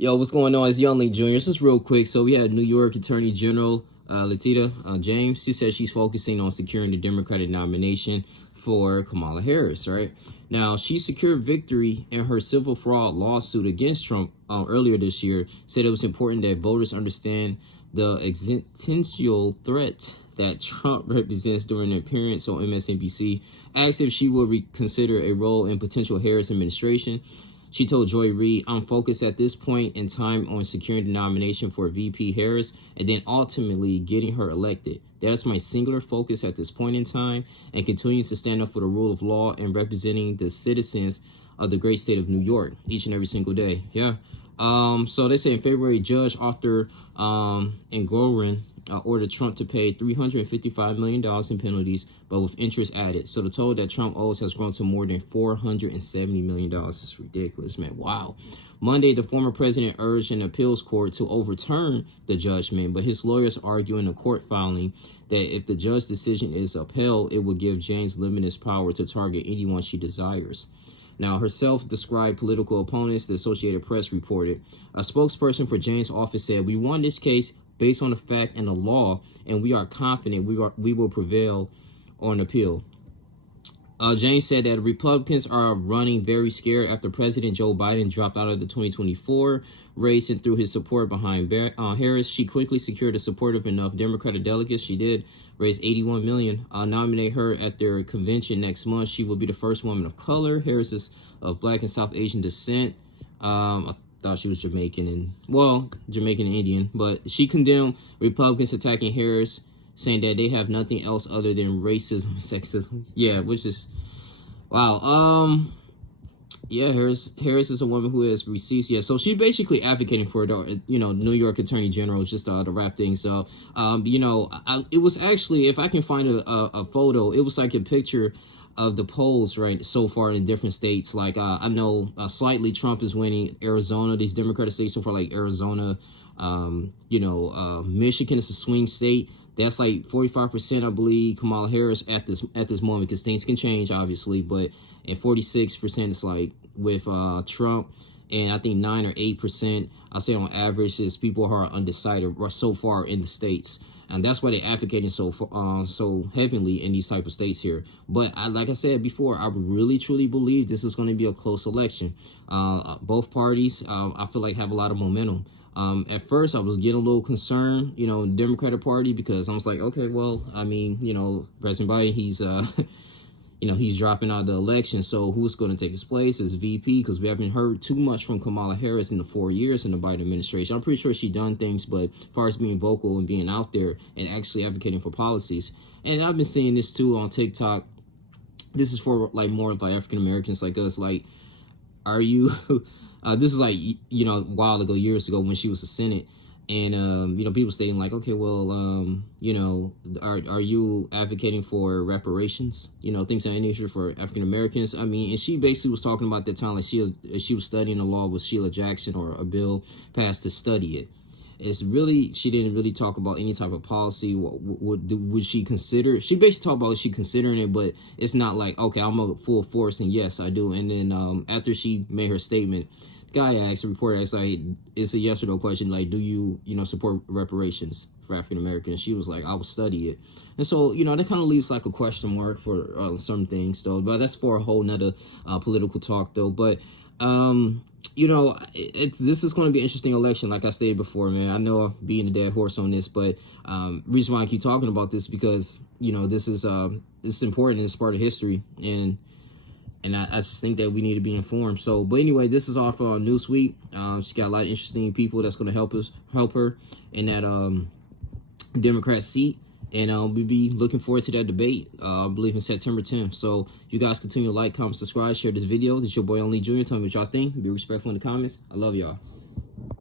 Yo, what's going on? It's Young Lee Jr. This is real quick. So we had New York Attorney General Letitia James. She said she's focusing on securing the Democratic nomination for Kamala Harris, right? Now, she secured victory in her civil fraud lawsuit against Trump earlier this year, said it was important that voters understand the existential threat that Trump represents during an appearance on MSNBC, asked if she would reconsider a role in potential Harris administration. She told Joy Reid, "I'm focused at this point in time on securing the nomination for VP Harris and then ultimately getting her elected. That's my singular focus at this point in time, and continuing to stand up for the rule of law and representing the citizens of the great state of New York each and every single day." Yeah. So they say in February, Judge Arthur Engoron ordered Trump to pay $355 million in penalties, but with interest added. So the total that Trump owes has grown to more than $470 million. It's ridiculous, man. Wow. Monday, the former president urged an appeals court to overturn the judgment, but his lawyers argue in a court filing that if the judge's decision is upheld, it will give James limitless power to target anyone she desires. Now, her self-described political opponents, the Associated Press reported, a spokesperson for James' office said, "We won this case based on the fact and the law, and we are confident we will prevail on appeal." James said that Republicans are running very scared after President Joe Biden dropped out of the 2024 race and threw his support behind Harris. She quickly secured the support of enough Democratic delegates. She did raise $81 million. Nominate her at their convention next month. She will be the first woman of color. Harris is of Black and South Asian descent. I thought she was Jamaican and Indian, but she condemned Republicans attacking Harris, saying that they have nothing else other than racism and sexism. Yeah, which is, wow. Yeah, Harris is a woman who has receipts. Yeah, so she's basically advocating for the, New York Attorney General, just to wrap things up. It was actually, if I can find a photo, it was like a picture of the polls, right, so far in different states. Like, I know slightly Trump is winning Arizona, these Democratic states so far, like Arizona, Michigan is a swing state. That's like 45%, I believe, Kamala Harris at this moment, because things can change, obviously. But at 46%, it's like with Trump, and I think 9 or 8%, I say on average, is people who are undecided so far in the states, and that's why they're advocating so heavily in these type of states here. But like I said before, I really truly believe this is going to be a close election. Both parties, I feel like, have a lot of momentum. At first, I was getting a little concerned, Democratic Party, because I was like, okay, well, I mean, President Biden, he's, he's dropping out of the election. So who's going to take his place as VP? Because we haven't heard too much from Kamala Harris in the 4 years in the Biden administration. I'm pretty sure she's done things, but as far as being vocal and being out there and actually advocating for policies. And I've been seeing this too on TikTok. This is for like more of like African Americans like us. Like, are you, this is like, a while ago, years ago, when she was a Senate. And, people stating like, okay, well, are you advocating for reparations, things of that nature for African Americans? I mean, and she basically was talking about that time, like she was studying the law with Sheila Jackson, or a bill passed to study it. She didn't really talk about any type of policy. Would she consider? She basically talked about she considering it, but it's not like, okay, I'm a full force and yes, I do. And then after she made her statement, the reporter asked, like, it's a yes or no question, like, do you, support reparations for African Americans? She was like, I will study it. And so, that kind of leaves like a question mark for some things, though. But that's for a whole nother political talk, though. But this is going to be an interesting election, like I stated before, man. I know I'm being a dead horse on this, but reason why I keep talking about this, because this is important. It's part of history, and I just think that we need to be informed. So, but anyway, this is off Newsweek. She's got a lot of interesting people that's going to help her in that Democrat seat. And we'll be looking forward to that debate, I believe, in September 10th. So you guys continue to like, comment, subscribe, share this video. This is your boy, Only Jr. Tell me what y'all think. Be respectful in the comments. I love y'all.